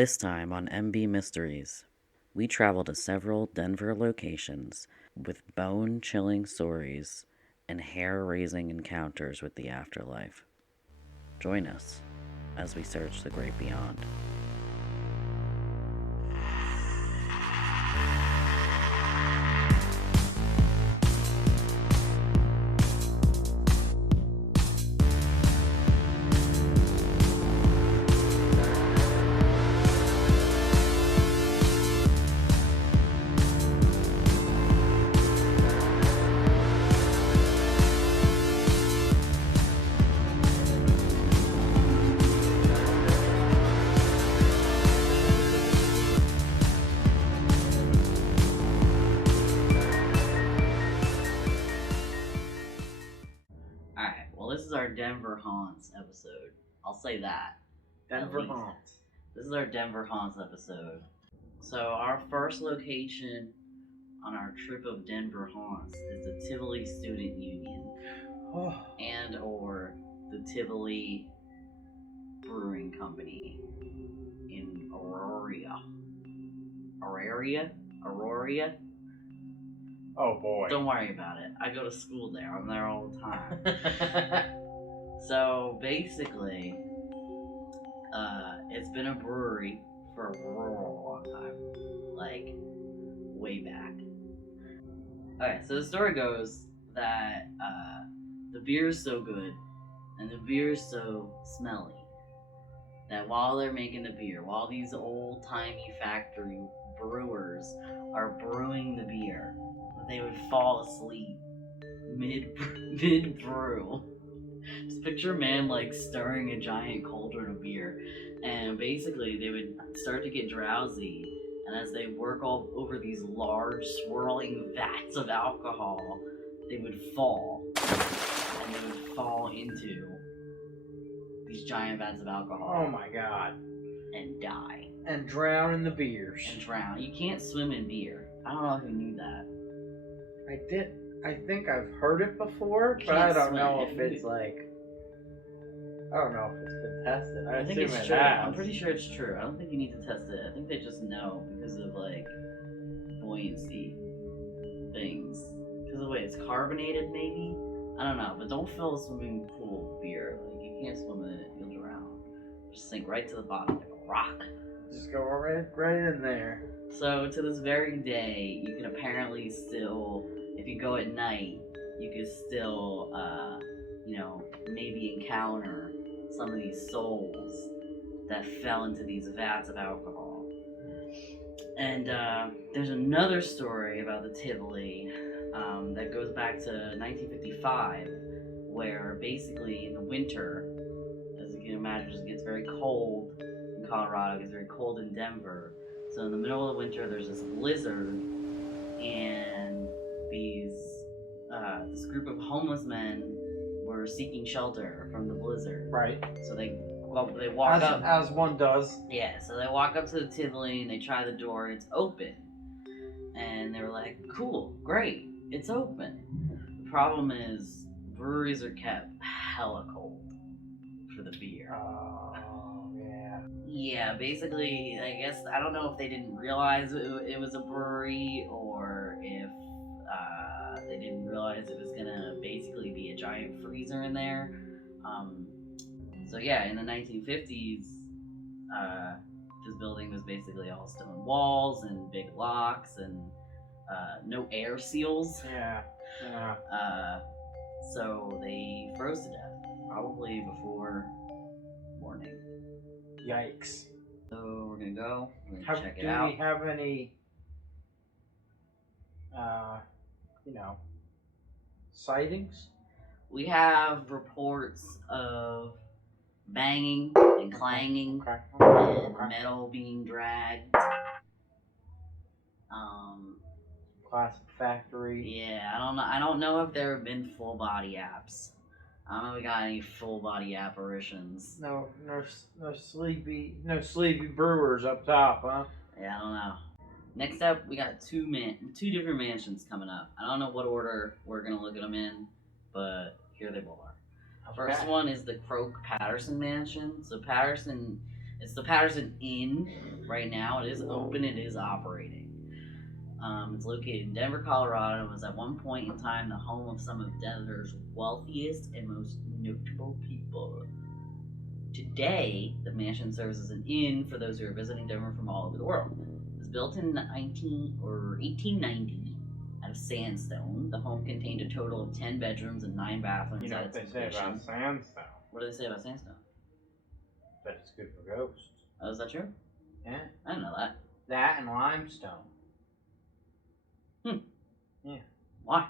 This time on MB Mysteries, we travel to several Denver locations with bone chilling stories and hair raising encounters with the afterlife. Join us as we search the great beyond. Alright, well, this is our Denver Haunts episode. I'll say that. Denver Haunts. This is our Denver Haunts episode. So, our first location on our trip of Denver Haunts is the Tivoli Student Union and or the Tivoli Brewing Company in Auraria. Auraria? Oh boy. Don't worry about it. I go to school there. I'm there all the time. So basically, it's been a brewery for a real long time. Like, way back. Okay, so the story goes that the beer is so good and the beer is so smelly that while they're making the beer, while these old-timey factory brewers are brewing the beer, they would fall asleep mid-brew. Just picture a man like stirring a giant cauldron of beer, and basically they would start to get drowsy, and as they work all over these large swirling vats of alcohol, they would fall, and they would fall into these giant vats of alcohol. Oh my god. And die. And drown in the beers. And drown. You can't swim in beer. I don't know if you knew that. I think I've heard it before, but I don't know if it's like... I don't know if it's been tested. I think it's true. I'm pretty sure it's true. I don't think you need to test it. I think they just know because of like buoyancy things. Because of the way it's carbonated, maybe? I don't know. But don't fill a swimming pool with beer. Like, you can't swim in it. You'll drown. Just sink right to the bottom like a rock. Just go right in there. So to this very day, you can apparently still, if you go at night, you can still, maybe encounter some of these souls that fell into these vats of alcohol. And there's another story about the Tivoli that goes back to 1955, where basically in the winter, as you can imagine, it gets very cold in Colorado, it gets very cold in Denver. So in the middle of the winter, there's this blizzard, and this group of homeless men were seeking shelter from the blizzard. Right. So they walk up. As one does. Yeah, so they walk up to the Tivoli, and they try the door, and it's open. And they were like, cool, great, it's open. The problem is, breweries are kept hella cold for the beer. Yeah, basically, I guess, I don't know if they didn't realize it was a brewery, or if they didn't realize it was gonna basically be a giant freezer in there. So yeah, in the 1950s, this building was basically all stone walls and big locks and no air seals. Yeah. So they froze to death, probably before morning. Yikes. So we're gonna go. We're gonna check it out. Do we have any, sightings? We have reports of banging and clanging and metal being dragged. Classic factory. Yeah, I don't know if there have been full body apps. I don't know if we got any full body apparitions. No sleepy brewers up top, huh? Yeah, I don't know. Next up, we got two different mansions coming up. I don't know what order we're gonna look at them in, but here they both are. First one is the Croak Patterson Mansion. So Patterson It's the Patterson Inn right now. It is open. It is operating. It's located in Denver, Colorado, and was at one point in time the home of some of Denver's wealthiest and most notable people. Today, the mansion serves as an inn for those who are visiting Denver from all over the world. It was built in 1890 out of sandstone. The home contained a total of 10 bedrooms and 9 bathrooms. You know what they say about sandstone? What do they say about sandstone? That it's good for ghosts. Oh, is that true? Yeah. I didn't know that. That and limestone. Yeah. Why?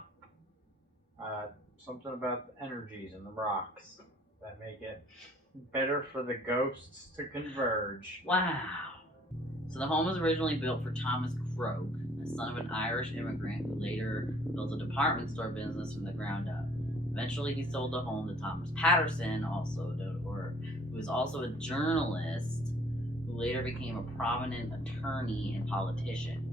Something about the energies in the rocks that make it better for the ghosts to converge. Wow. So the home was originally built for Thomas Croak, the son of an Irish immigrant who later built a department store business from the ground up. Eventually, he sold the home to Thomas Patterson, who was also a journalist, who later became a prominent attorney and politician.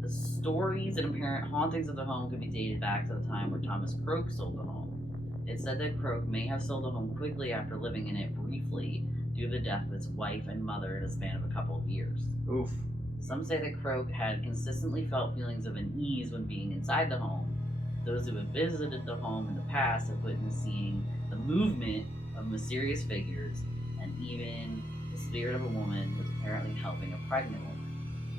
The stories and apparent hauntings of the home could be dated back to the time where Thomas Croak sold the home. It's said that Croak may have sold the home quickly after living in it briefly due to the death of his wife and mother in a span of a couple of years. Oof. Some say that Croak had consistently felt feelings of unease when being inside the home. Those who have visited the home in the past have witnessed seeing the movement of mysterious figures and even the spirit of a woman who was apparently helping a pregnant woman.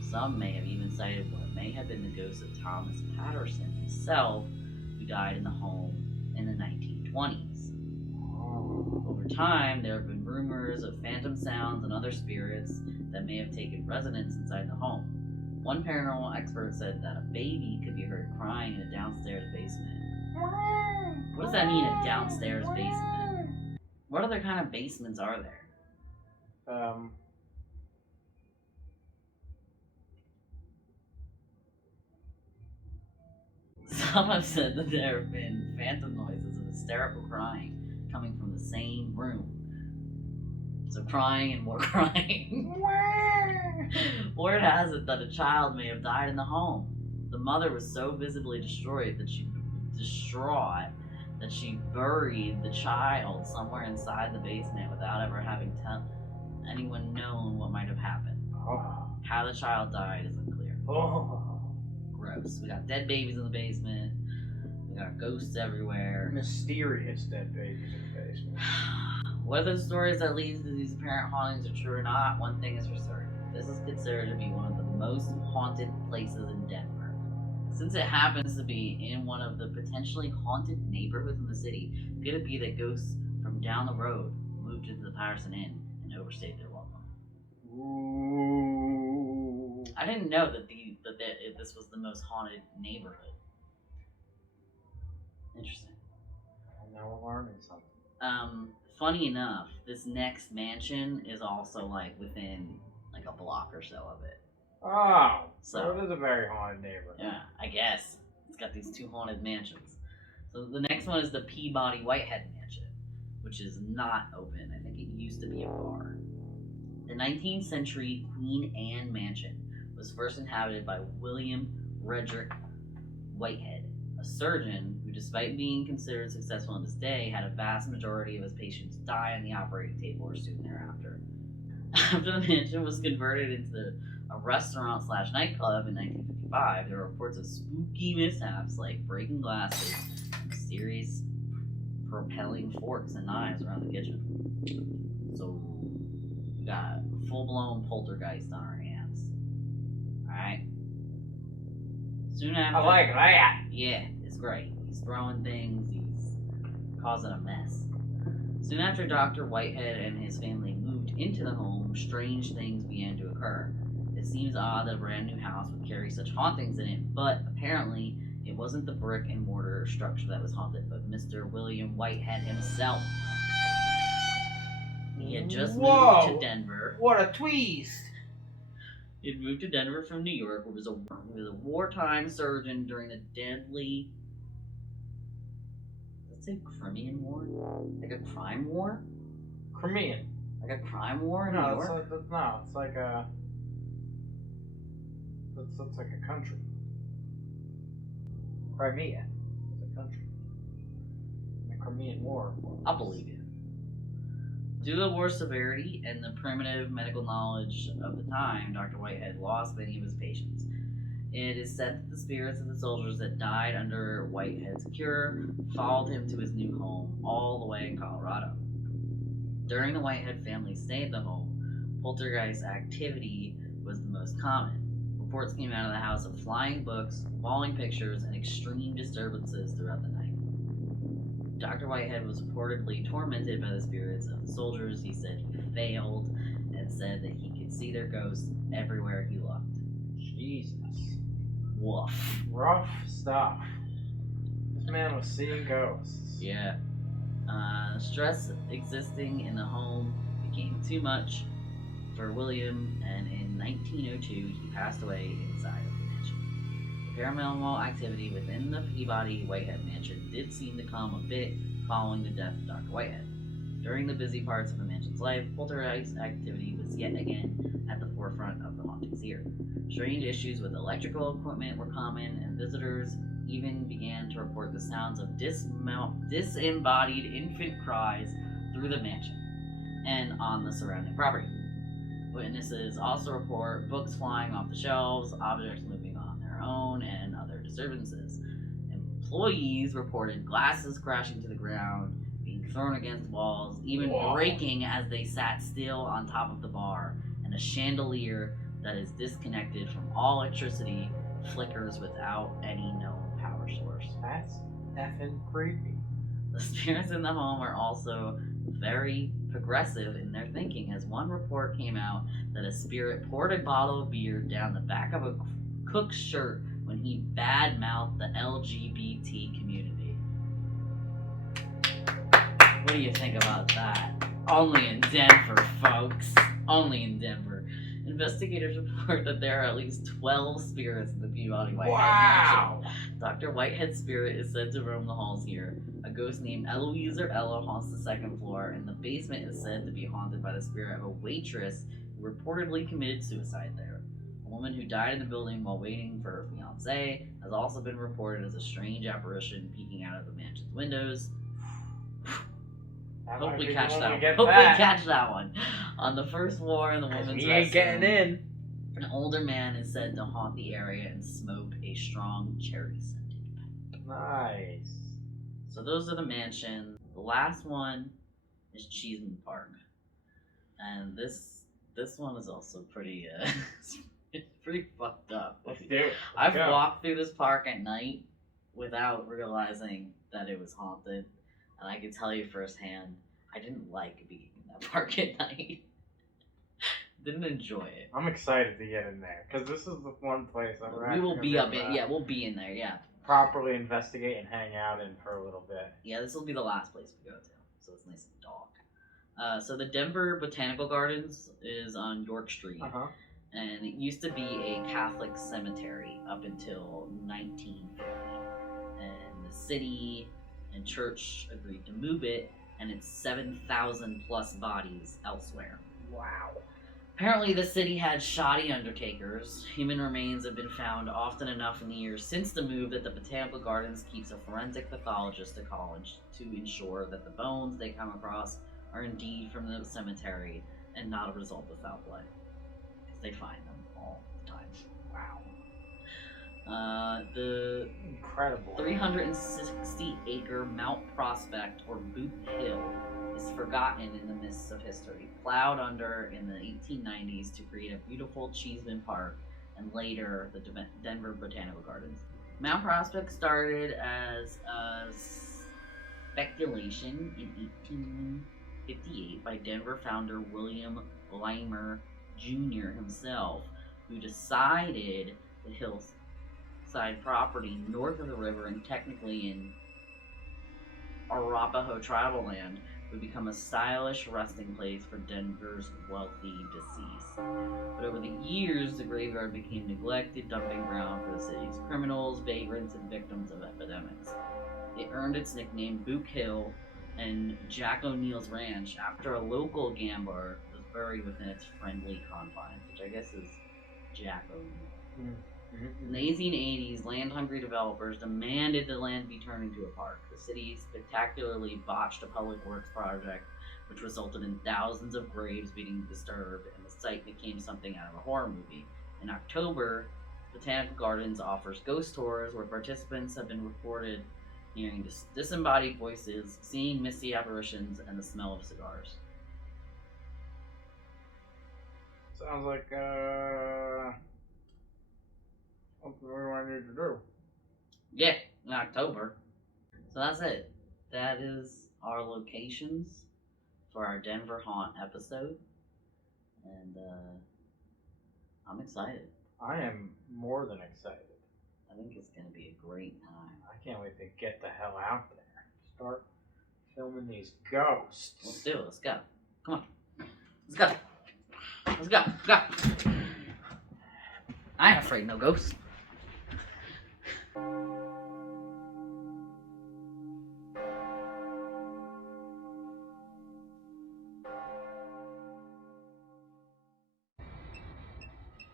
Some may have even cited what may have been the ghost of Thomas Patterson himself, who died in the home in the 1920s. Over time, there have been rumors of phantom sounds and other spirits that may have taken residence inside the home. One paranormal expert said that a baby could be heard crying in a downstairs basement. What does that mean, a downstairs basement? What other kind of basements are there? Some have said that there have been phantom noises of hysterical crying coming from the same room. So crying and more crying. Word has it that a child may have died in the home. The mother was so visibly distraught that she buried the child somewhere inside the basement without ever having anyone known what might have happened. How the child died is unclear. Gross. We got dead babies in the basement. We got ghosts everywhere. Mysterious dead babies in the basement. Whether the stories that lead to these apparent hauntings are true or not, one thing is for certain. This is considered to be one of the most haunted places in Denver. Since it happens to be in one of the potentially haunted neighborhoods in the city, could it be that ghosts from down the road moved into the Patterson Inn and overstayed their welcome? Ooh. I didn't know that this was the most haunted neighborhood. Interesting. Now we're learning something. Funny enough, this next mansion is also like within like a block or so of it. Oh, so it is a very haunted neighborhood. Yeah, I guess. It's got these 2 haunted mansions. So the next one is the Peabody Whitehead Mansion, which is not open. I think it used to be a bar. The 19th century Queen Anne Mansion was first inhabited by William Redrick Whitehead, a surgeon who, despite being considered successful in his day, had a vast majority of his patients die on the operating table or soon thereafter. After the mansion was converted into a restaurant/nightclub in 1955, there were reports of spooky mishaps like breaking glasses and mysterious propelling forks and knives around the kitchen. So we got a full-blown poltergeist on our hands. Alright? Soon after... I like that! Yeah, it's great. He's throwing things, he's causing a mess. Soon after Dr. Whitehead and his family moved into the home, strange things began to occur. It seems odd that a brand new house would carry such hauntings in it, but apparently it wasn't the brick and mortar structure that was haunted, but Mr. William Whitehead himself. He had just moved to Denver. What a twist! He had moved to Denver from New York, where he was a wartime surgeon during the deadly... Let's say Crimean War? Like a crime war? Crimean. Like a crime war in New York? It's like a... That's like a country. Crimea is a country. The Crimean War. I'll believe you. Due to the war's severity and the primitive medical knowledge of the time, Dr. Whitehead lost many of his patients. It is said that the spirits of the soldiers that died under Whitehead's cure followed him to his new home all the way in Colorado. During the Whitehead family's stay at the home, poltergeist activity was the most common. Reports came out of the house of flying books, falling pictures, and extreme disturbances throughout the night. Dr. Whitehead was reportedly tormented by the spirits of the soldiers. He said he failed and said that he could see their ghosts everywhere he looked. Jesus. Woof. Rough stuff. This man was seeing ghosts. Yeah. Stress existing in the home became too much for William, and in 1902 he passed away inside of the mansion. The paranormal activity within the Peabody Whitehead mansion did seem to calm a bit following the death of Dr. Whitehead. During the busy parts of the mansion's life, poltergeist activity was yet again at the forefront of the hauntings here. Strange issues with electrical equipment were common, and visitors even began to report the sounds of disembodied infant cries through the mansion and on the surrounding property. Witnesses also report books flying off the shelves, objects moving on their own, and other disturbances. Employees reported glasses crashing to the ground, being thrown against walls, even breaking as they sat still on top of the bar, and a chandelier that is disconnected from all electricity flickers without any known power source. That's effing creepy. The spirits in the home are also very progressive in their thinking, as one report came out that a spirit poured a bottle of beer down the back of a cook's shirt when he badmouthed the LGBT community. What do you think about that? Only in Denver, folks. Only in Denver. Investigators report that there are at least 12 spirits in the Peabody Whitehead mansion. Dr. Whitehead's spirit is said to roam the halls here. A ghost named Eloise or Ella haunts the second floor, and the basement is said to be haunted by the spirit of a waitress who reportedly committed suicide there. A woman who died in the building while waiting for her fiancé has also been reported as a strange apparition peeking out of the mansion's windows. Hope we catch that one. On the first floor in the woman's he ain't getting in. An older man is said to haunt the area and smoke a strong cherry-scented pipe. Nice. So those are the mansions. The last one is Cheeseman Park, and this one is also pretty it's pretty fucked up. Let's do it. I've walked through this park at night without realizing that it was haunted. And I can tell you firsthand, I didn't like being in that park at night. Didn't enjoy it. I'm excited to get in there because this is the one place we will be up in. Yeah, we'll be in there. Yeah. Properly investigate and hang out in for a little bit. Yeah, this will be the last place we go to, so it's nice and dark. So the Denver Botanical Gardens is on York Street, and it used to be a Catholic cemetery up until 1950, and the city and church agreed to move it, and it's 7,000 plus bodies elsewhere. Wow. Apparently the city had shoddy undertakers. Human remains have been found often enough in the years since the move that the Botanical Gardens keeps a forensic pathologist to college to ensure that the bones they come across are indeed from the cemetery and not a result of foul play. Because they find them all the time. Wow. The incredible 360-acre Mount Prospect, or Boot Hill, is forgotten in the mists of history, plowed under in the 1890s to create a beautiful Cheeseman Park, and later the Denver Botanical Gardens. Mount Prospect started as a speculation in 1858 by Denver founder William Limer Jr. himself, who decided the hillside property north of the river and technically in Arapaho tribal land would become a stylish resting place for Denver's wealthy deceased. But over the years, the graveyard became neglected dumping ground for the city's criminals, vagrants, and victims of epidemics. It earned its nickname Boot Hill and Jack O'Neill's Ranch after a local gambler was buried within its friendly confines, which I guess is Jack O'Neill. In the 1880s, land-hungry developers demanded the land be turned into a park. The city spectacularly botched a public works project, which resulted in thousands of graves being disturbed, and the site became something out of a horror movie. In October, Botanical Gardens offers ghost tours where participants have been reported hearing disembodied voices, seeing misty apparitions, and the smell of cigars. Sounds like something we might need to do. Yeah, in October. So that's it. That is our locations for our Denver Haunt episode. And I'm excited. I am more than excited. I think it's going to be a great time. I can't wait to get the hell out there. Start filming these ghosts. Let's do it. Let's go. Come on. Let's go. Let's go. Go. I ain't afraid of no ghosts.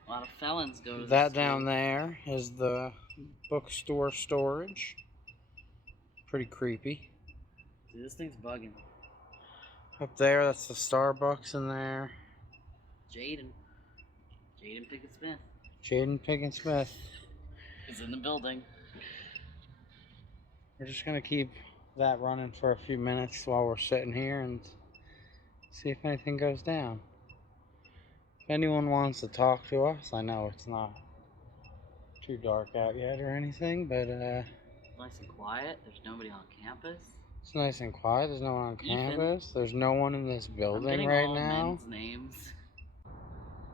A lot of felons go to That this down school. there is the bookstore storage. Pretty creepy. Dude, this thing's bugging. Up there, that's the Starbucks in there. Jaden Pickett Smith Jaden Pickett Smith. is in the building. We're just gonna keep that running for a few minutes while we're sitting here and see if anything goes down. If anyone wants to talk to us, I know it's not too dark out yet or anything, but Nice and quiet. There's nobody on campus. it's nice and quiet. There's no one on Ethan. campus. There's no one in this I'm building getting right all now. men's names.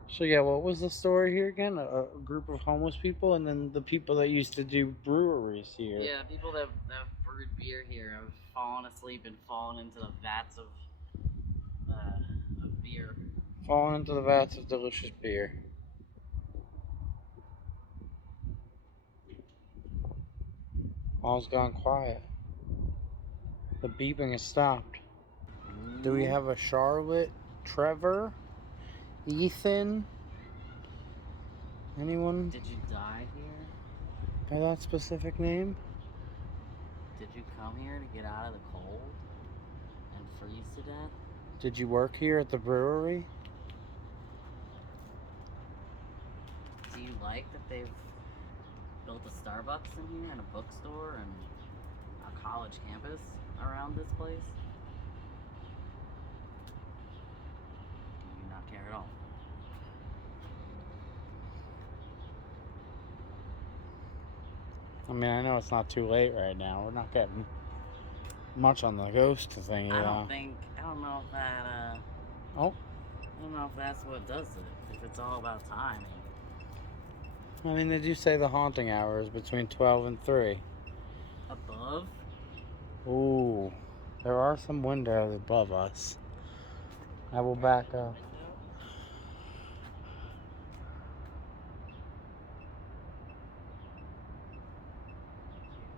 So yeah, what was the story here again? A group of homeless people, and then the people that used to do breweries here. Yeah, people that brewed beer here have fallen asleep and fallen into the vats of beer. Falling into the vats of delicious beer. All's gone quiet. The beeping has stopped. Do we have a Charlotte, Trevor, Ethan? Anyone Did you die here? by that specific name? Did you come here to get out of the cold and freeze to death? Did you work here at the brewery? Do you like that they've built a Starbucks in here and a bookstore and a college campus around this place? Do you not care at all? I mean, I know it's not too late right now. We're not getting much on the ghost thing, I don't know if that, Oh. I don't know if that's what does it. If it's all about timing. I mean, they do say the haunting hour is between 12 and 3. Above? Ooh, there are some windows above us. I will back up.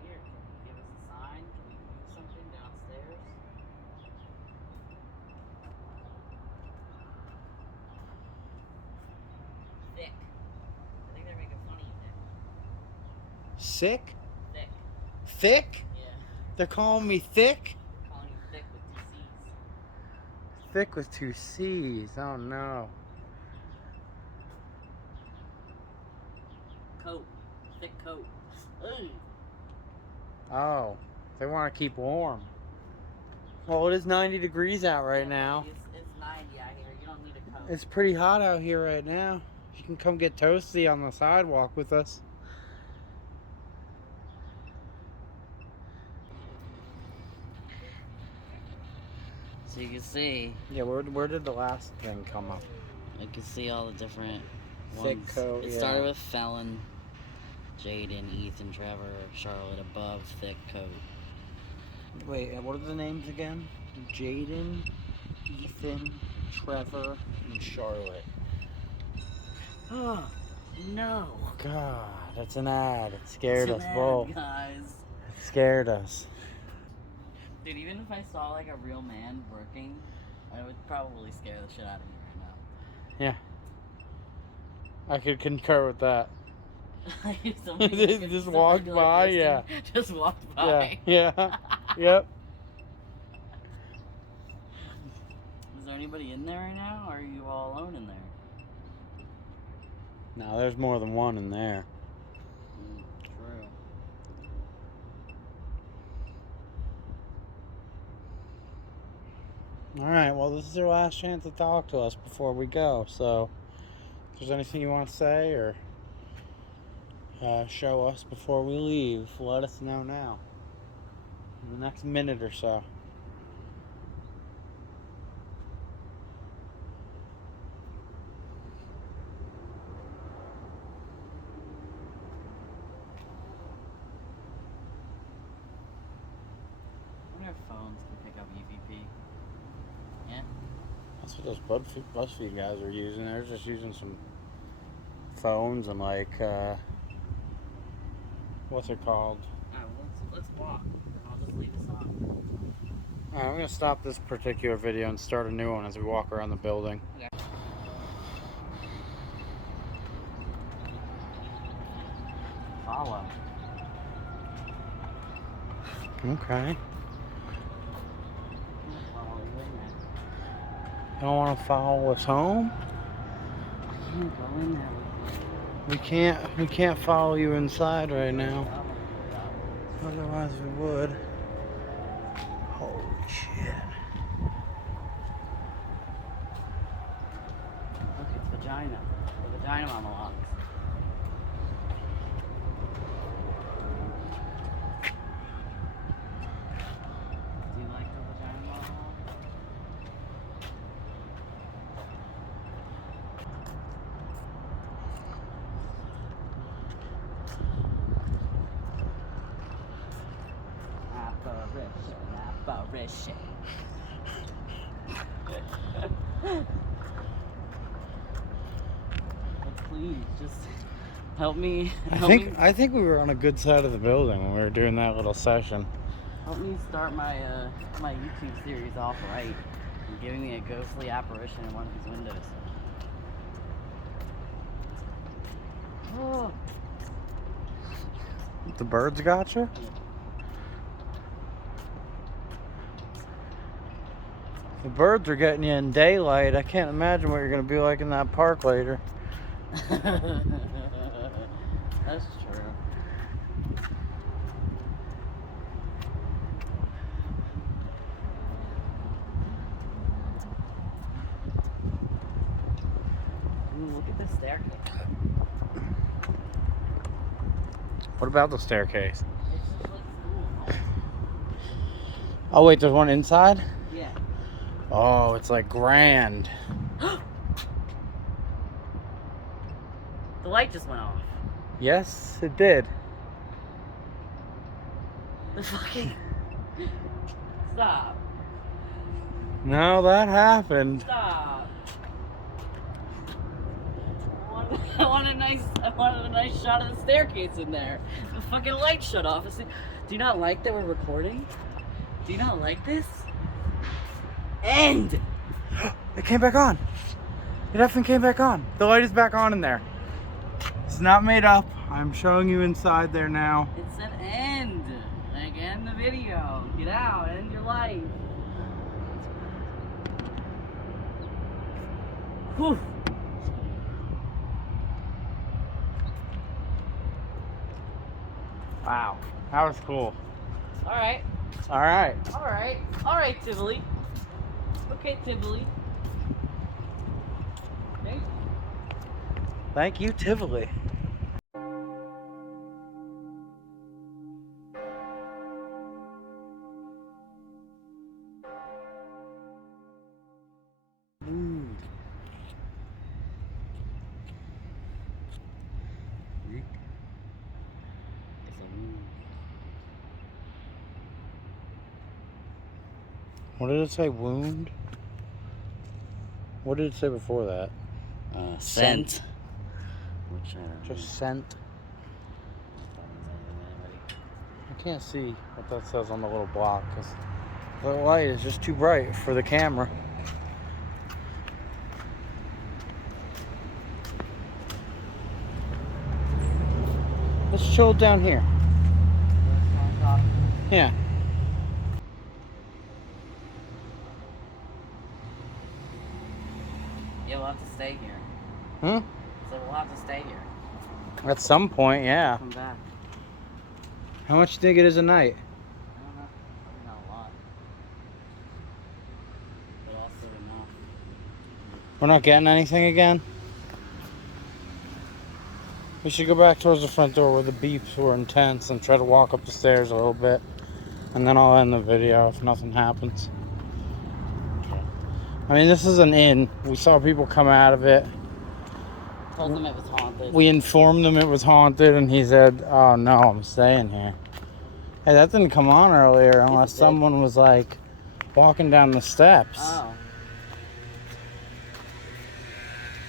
Here, can you give us a sign? Can you do something downstairs? Thick. I think they're making fun of you, Nick. Sick? Thick. Thick? Yeah. They're calling me thick? They're calling you thick with two C's. Thick with 2 C's. Oh no. Coat. Thick coat. Ugh. Oh, they want to keep warm. Well, it is 90 degrees out right now. It's 90 out here. You don't need a coat. It's pretty hot out here right now. You can come get toasty on the sidewalk with us. So you can see. Yeah, where did the last thing come up? You can see all the different Thick ones. coat, It yeah. started with Felon, Jaden, Ethan, Trevor, Charlotte, above, thick coat. Wait, what are the names again? Jaden, Ethan, Trevor, and Charlotte. Oh, no. God, that's an ad. It scared Too us bad, both. guys. It scared us. Dude, even if I saw like a real man working, I would probably scare the shit out of me right now. Yeah. I could concur with that. If somebody Just a walked regular by, person yeah. Just walked by. Yeah, yeah. Yep. anybody in there right now, or are you all alone in there? No, there's more than one in there. True. Alright, well, this is your last chance to talk to us before we go. So, if there's anything you want to say or show us before we leave, let us know now. In the next minute or so. I wonder if phones can pick up EVP. Yeah? That's what those BuzzFeed guys are using. They're just using some phones and like, what's it called? Alright, well, let's walk. I'll just leave this on. Alright, I'm going to stop this particular video and start a new one as we walk around the building. Okay. Follow. Okay. Follow you in there. You don't want to follow us home? I can't go in there with you. We can't follow you inside right now. Oh, Otherwise we would. Holy shit. look, it's vagina. The vagina on the locks. Do you like the vagina on the locks? Apparition. But please, just help me. I think we were on a good side of the building when we were doing that little session. Help me start my my YouTube series off right. And giving me a ghostly apparition in one of these windows. Oh. The birds got you? The birds are getting you in daylight. I can't imagine what you're going to be like in that park later. That's true. Ooh, look at this staircase. What about the staircase? It's just like school. Oh, wait, there's one inside? Yeah. Oh, it's like grand. The light just went off. Yes, it did. The fucking... Stop. No, that happened. Stop. I wanted a nice shot of the staircase in there. The fucking light shut off. Do you not like that we're recording? Do you not like this? End! It came back on. It definitely came back on. The light is back on in there. It's not made up. I'm showing you inside there now. It said end. Like, end the video. Get out. End your life. Whew. Wow, that was cool. Alright. Alright. Alright. Alright, Tivoli. Okay, Tivoli. Okay. Thank you, Tivoli. What did it say? Wound? What did it say before that? Scent. Which, Just scent. I can't see what that says on the little block because the light is just too bright for the camera. Let's chill down here. Yeah. stay here. Hmm? So we'll have to stay here. At some point, yeah. Come back. How much do you think it is a night? I don't know. Probably not a lot. But also enough. We're not getting anything again? We should go back towards the front door where the beeps were intense and try to walk up the stairs a little bit. And then I'll end the video if nothing happens. Okay. I mean, this is an inn. We saw people come out of it. Told them it was haunted. We informed him it was haunted, and he said, "Oh no, I'm staying here." Hey, that didn't come on earlier unless someone was like walking down the steps. Oh.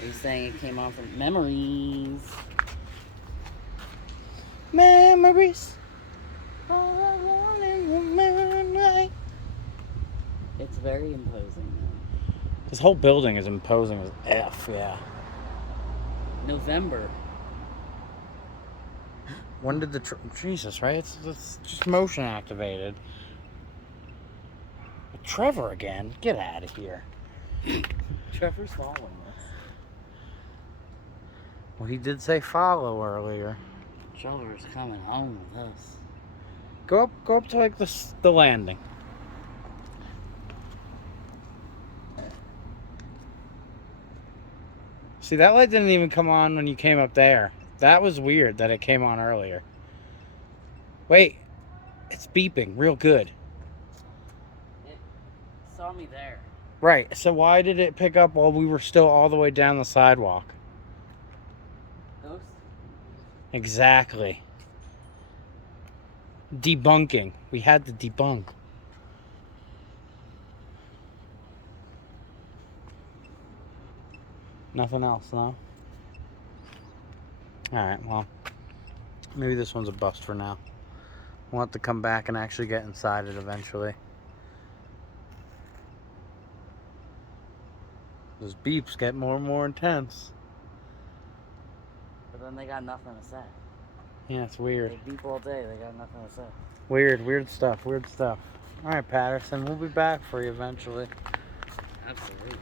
Are you saying it came on from memories? Memories. All alone in the moonlight. It's very imposing, though. This whole building is imposing as F, yeah. November. When did the Jesus, right? It's just motion activated. Trevor again? Get out of here. Trevor's following us. Well, he did say follow earlier. Trevor's coming home with us. Go up to like the landing. See, that light didn't even come on when you came up there. That was weird that it came on earlier. Wait, it's beeping real good. It saw me there. Right, so why did it pick up while we were still all the way down the sidewalk? Ghost? Exactly. Debunking. We had to debunk. Nothing else, no? Alright, well, maybe this one's a bust for now. We'll have to come back and actually get inside it eventually. Those beeps get more and more intense. But then they got nothing to say. Yeah, it's weird. They beep all day, they got nothing to say. Weird stuff, weird stuff. Alright, Patterson, we'll be back for you eventually. Absolutely.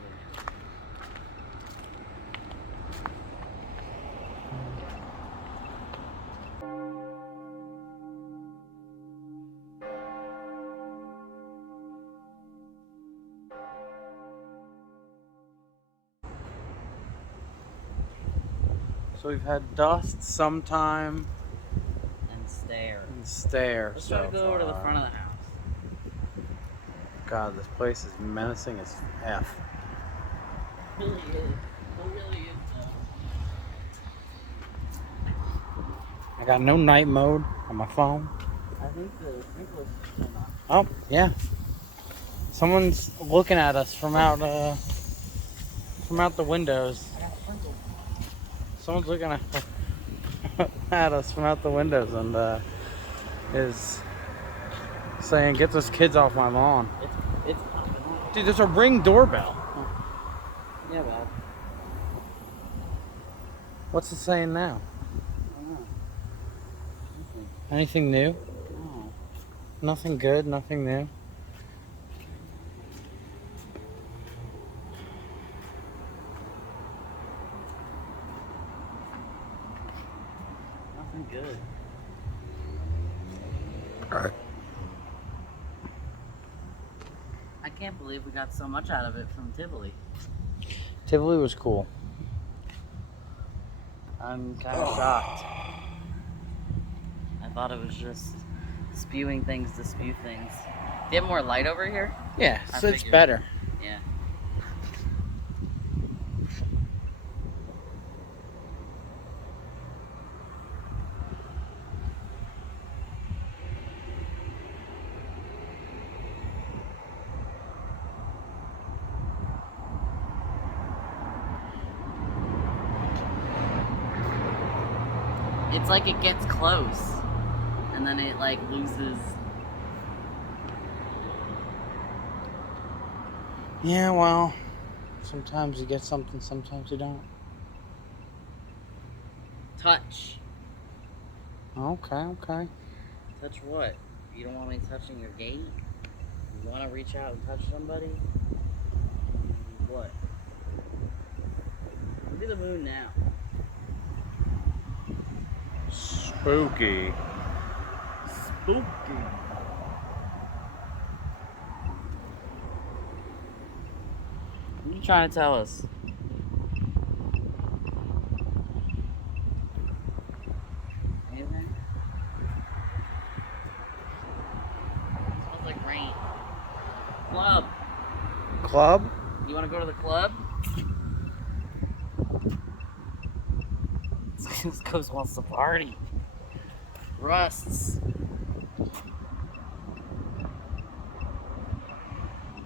So we've had dust sometime And stare. and stare. Let's so try to go over to the far. front of the house. God, this place is menacing as F. It really is. It really is, though. I got no night mode on my phone. I think the sprinklers turned on. Oh, yeah. Someone's looking at us from out the windows. I got sprinkled. Someone's looking at us from out the windows and is saying, "Get those kids off my lawn." It's popping off. Dude, there's a Ring doorbell. Yeah, well. What's it saying now? I don't know. Anything new? No. Nothing good, nothing new. Nothing good. Alright. I can't believe we got so much out of it from Tivoli. Tivoli was cool. I'm kind of shocked. I thought it was just spewing things to spew things. Do you have more light over here? Yeah, I so it's figured. better. Yeah. It's like it gets close, and then it like loses. Yeah, well, sometimes you get something, sometimes you don't. Touch. Okay. Touch what? You don't want me touching your gate? You want to reach out and touch somebody? What? Maybe the moon now. Spooky. Spooky. What are you trying to tell us? Anything? It smells like rain. Club. Club? You want to go to the club? This ghost wants to party. Rusts.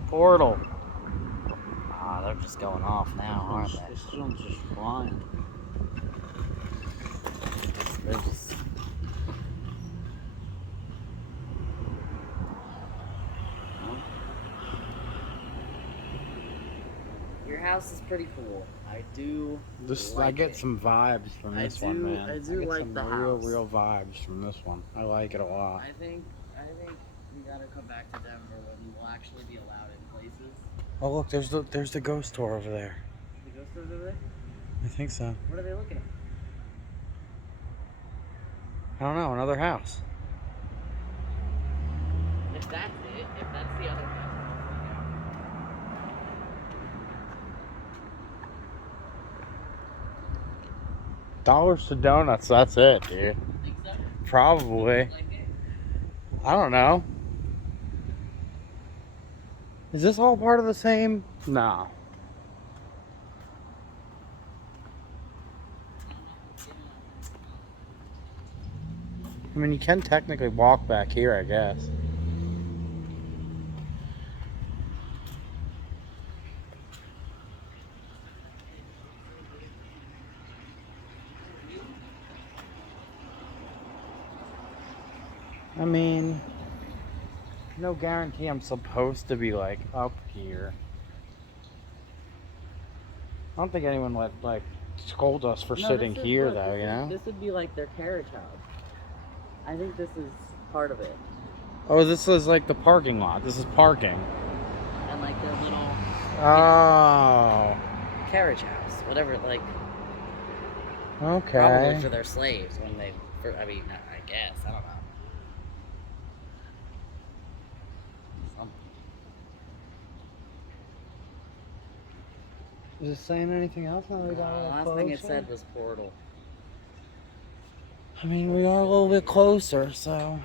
Portal. Ah, they're just going off now, aren't they? This one's just flying. They're just. Your house is pretty cool. I do. I get some vibes from I this one, do- man. I do get like some the real, house. real vibes from this one. I like it a lot. I think we gotta come back to Denver when we'll actually be allowed in places. Oh look, there's the ghost tour over there. The ghost over there? I think so. What are they looking at? I don't know, another house. If that's it, if that's the other house, Dollars to donuts, that's it, dude. think so? Probably. Like it? I don't know. Is this all part of the same? No. I mean, you can technically walk back here, I guess. I mean, no guarantee I'm supposed to be like up here. I don't think anyone would like scold us for sitting here, though. You know. This would be like their carriage house. I think this is part of it. Oh, this is like the parking lot. This is parking. And like their little Oh. carriage house, whatever. Like Okay. probably for their slaves when they. I mean, I guess I don't know. Is it saying anything else? Now we got a little Last thing it closer? said was portal. I mean, we got a little bit closer, so.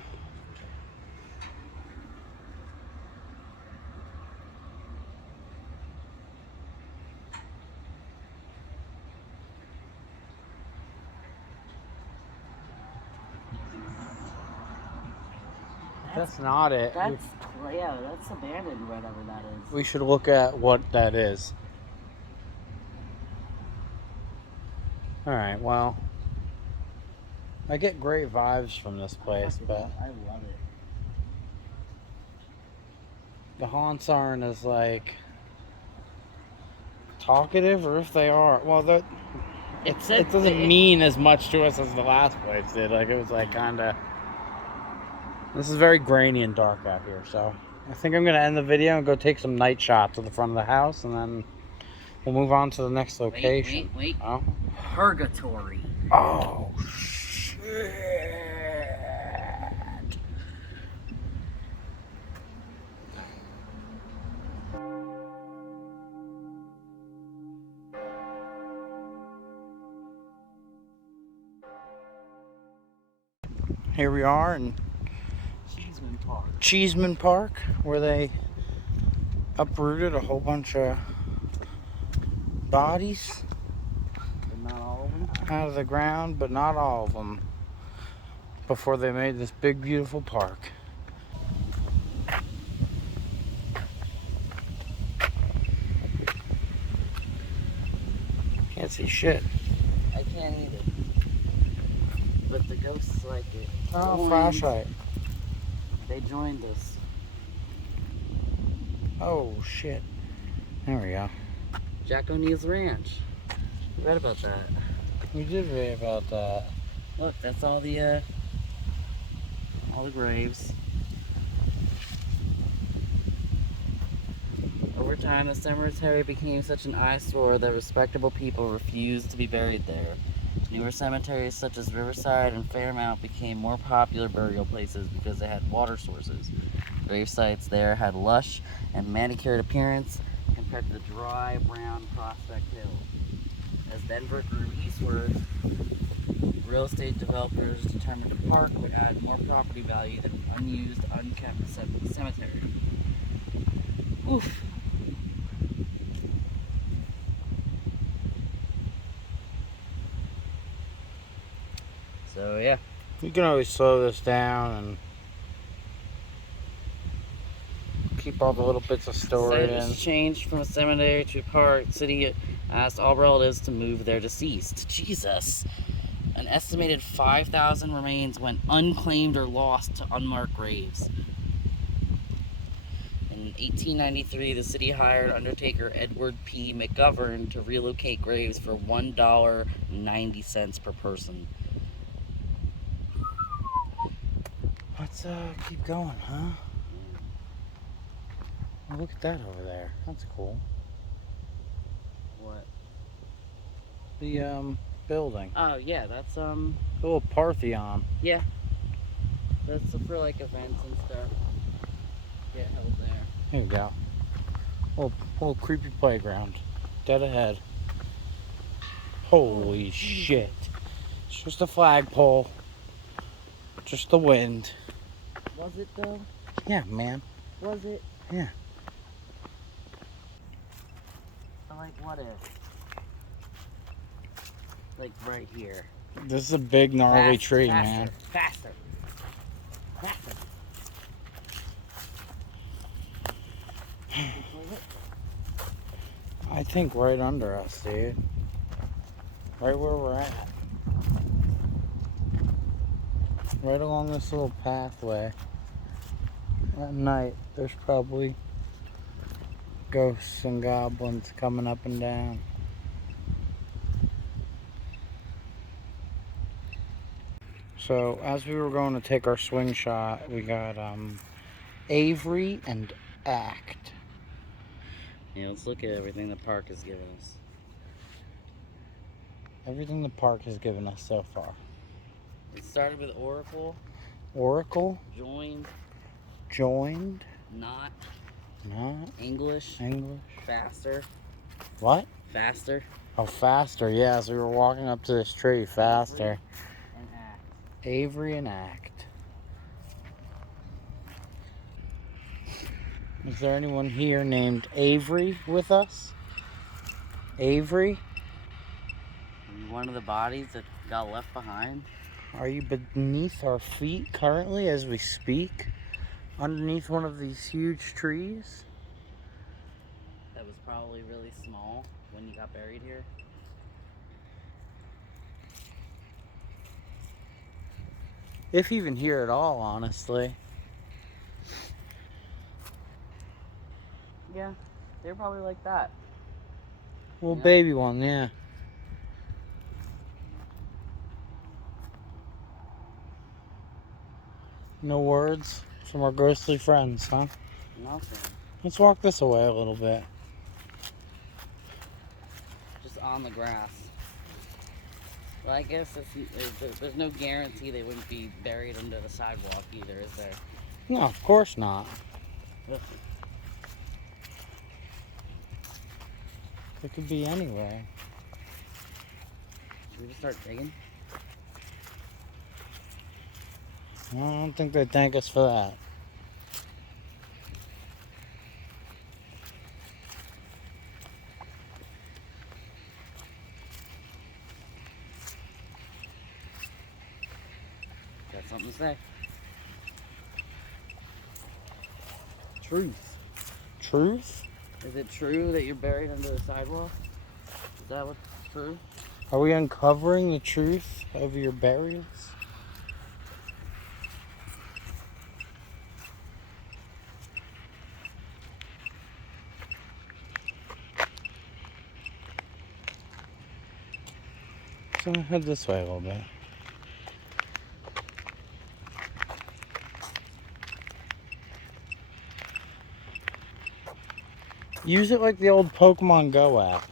That's not it. That's that's abandoned, whatever that is. We should look at what that is. Alright, well. I get great vibes from this place, but I love it. the haunts aren't as like talkative, or if they are, well, it doesn't mean as much to us as the last place did. Like, it was like kind of. This is very grainy and dark out here, so I think I'm gonna end the video and go take some night shots of the front of the house, and then we'll move on to the next location. Wait. Oh, Purgatory. oh shit! Here we are in Cheeseman Park, where they uprooted a whole bunch of bodies. But not all of them. Out of the ground, but not all of them, before they made this big, beautiful park. Can't see shit. I can't either. But the ghosts like it. Oh, flashlight. They joined us. Oh, shit. There we go. Jack O'Neill's Ranch. You read about that. We did read about that. Look, that's all the graves. Over over time, the cemetery became such an eyesore that respectable people refused to be buried there. Newer cemeteries such as Riverside and Fairmount became more popular burial places because they had water sources. Grave sites there had lush and manicured appearance compared to the dry, brown Prospect Hills. As Denver grew eastward, real estate developers determined the park would add more property value than an unused, unkept cemetery. Oof. So yeah. We can always slow this down and keep all the little bits of story Site in. was changed from a cemetery to a park. City asked all relatives to move their deceased. Jesus. An estimated 5,000 remains went unclaimed or lost to unmarked graves. In 1893, the city hired undertaker Edward P. McGovern to relocate graves for $1.90 per person. Let's keep going, huh? Oh, look at that over there. That's cool. What? The building. Oh yeah, that's A little Parthenon. yeah. That's for like events and stuff. Get held there. Here we go. Little creepy playground. Dead ahead. Holy shit. It's just a flagpole. Just the wind. Was it though? Yeah, man. Was it? Yeah. But like what if? Like right here. This is a big gnarly tree, faster, man. Faster. Faster. I think right under us, dude. Right where we're at. Right along this little pathway. At night, there's probably ghosts and goblins coming up and down. So, as we were going to take our swing shot, we got Avery and Act. Yeah, let's look at everything the park has given us. Everything the park has given us so far. It started with Oracle, Oracle, joined, not English, faster, what? faster, Oh, faster, yeah, as we were walking up to this tree, faster. and act. Avery and Act. Is there anyone here named Avery with us? Avery? Are you one of the bodies that got left behind? Are you beneath our feet currently as we speak? Underneath one of these huge trees? That was probably really small when you got buried here. If even here at all, honestly. Yeah, they're probably like that. Little Yeah. baby one, yeah. No words from our ghostly friends, huh? Nothing. Let's walk this away a little bit. Just on the grass. Well, I guess there's no guarantee they wouldn't be buried under the sidewalk either, is there? No, of course not. Ugh. It could be anywhere. Should we just start digging? I don't think they'd thank us for that. Got something to say? Truth. Truth? Is it true that you're buried under the sidewalk? Is that what's true? Are we uncovering the truth of your burials? So head this way a little bit. Use it like the old Pokemon Go app.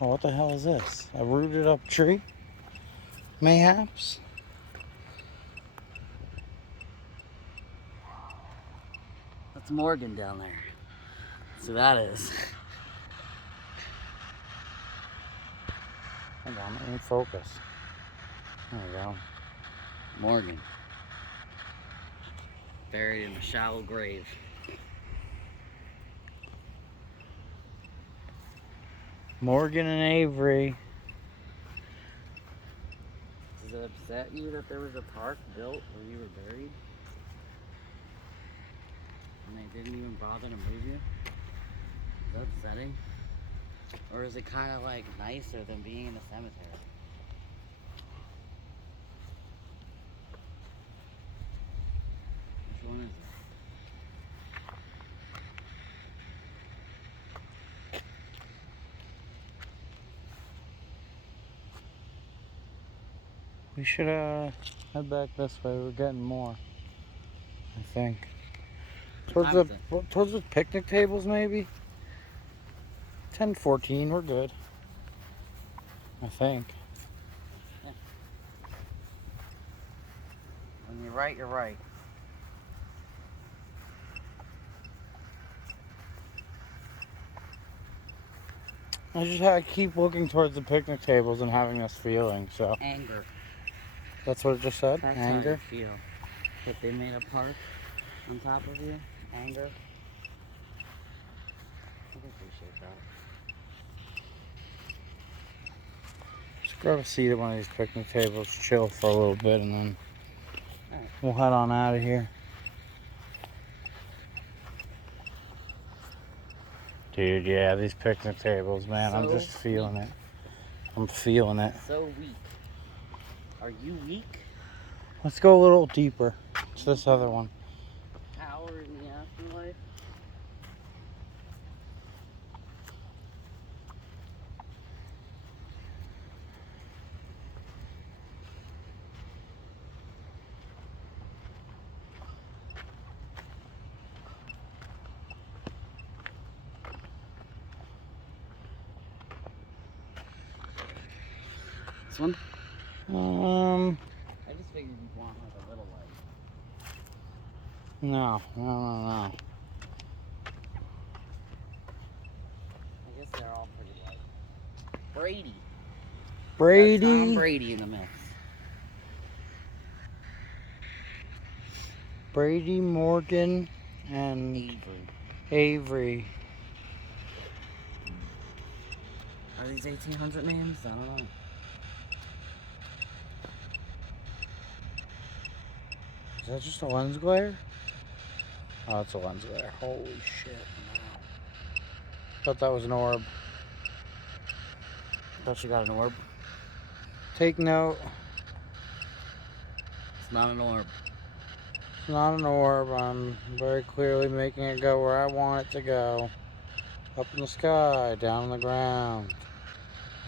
Oh, what the hell is this? A rooted up tree? Mayhaps? That's Morgan down there. So that is. Hang on, let me focus. There we go. Morgan. Buried in a shallow grave. Morgan and Avery. Does it upset you that there was a park built where you were buried? And they didn't even bother to move you? Is that upsetting? Or is it kind of like nicer than being in a cemetery? Which one is it? We should head back this way. We're getting more, I think. Towards the picnic tables, maybe. 10:14. We're good. I think. Yeah. When you're right, you're right. I keep looking towards the picnic tables and having this feeling. So Anger. that's what it just said. That's Anger. how you feel. That they made a park on top of you. Anger. I can appreciate that. Just grab a seat at one of these picnic tables, chill for a little bit, and then Alright. we'll head on out of here. Dude, yeah, these picnic tables, man, I'm just feeling it. I'm feeling it. So weak. Are you weak? Let's go a little deeper to this other one. Power in the afterlife? This one? I just figured you'd want like a little light. No. I guess they're all pretty light. Brady. That's Tom Brady in the mix. Brady, Morgan, and Avery. Are these 1800 names? I don't know. Is that just a lens glare? Oh, it's a lens glare. Holy shit. Thought that was an orb. Thought you got an orb. Take note. It's not an orb. It's not an orb. I'm very clearly making it go where I want it to go. Up in the sky, down on the ground.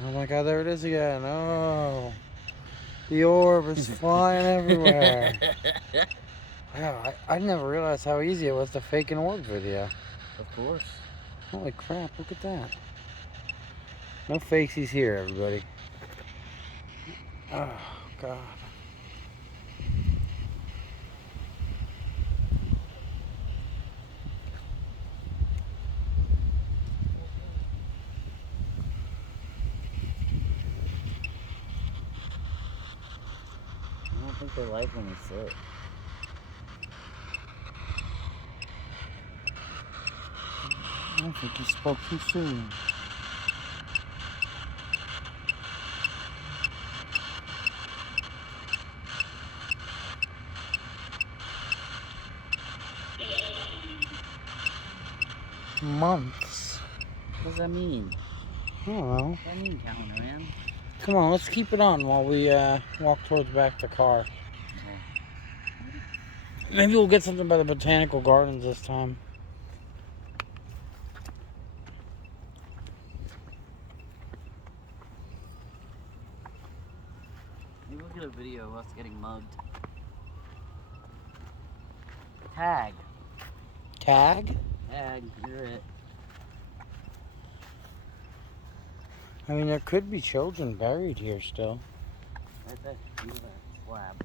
Oh my god, there it is again. Oh. The orb is flying everywhere. Wow, I never realized how easy it was to fake an orb video. Of course. Holy crap, look at that. No faces here, everybody. Oh, God. I don't think they like when we sit. I think you spoke too soon. Months. What does that mean? I don't know. What does that mean, calendar man? Come on, let's keep it on while we walk towards back the car. Maybe we'll get something by the botanical gardens this time. Maybe we'll get a video of us getting mugged. Tag. Tag? Tag, you're it. I mean, there could be children buried here still. Right there. Look at that slab.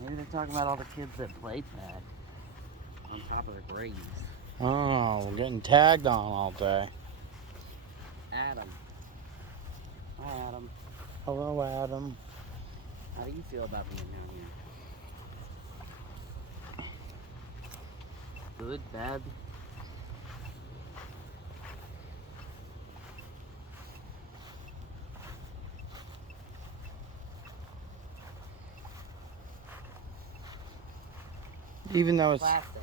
Maybe they're talking about all the kids that play tag on top of the graves. Oh, we're getting tagged on all day. Adam. Hi, Adam. Hello, Adam. How do you feel about being down here? Good, bad? Even though it's Plastic.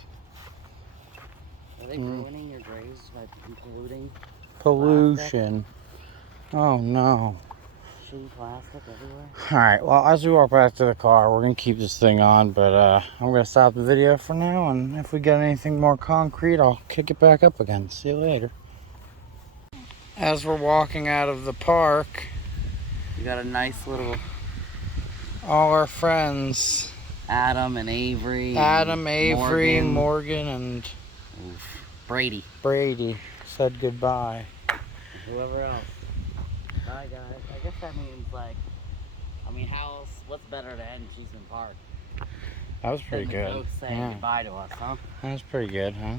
Are they ruining your graves by polluting? pollution. Oh no. Shitty plastic everywhere? Alright, well, as we walk back to the car, we're going to keep this thing on, but I'm going to stop the video for now, and if we get anything more concrete, I'll kick it back up again. See you later. As we're walking out of the park, You got a nice little all our friends, Adam and Avery. Adam, and Avery, Morgan, and Brady. Brady, said goodbye. And whoever else. Bye, guys. I guess that means, like, how else, what's better to end Cheeseman Park? That was pretty Than good. the goats saying goodbye to us, huh? That was pretty good, huh?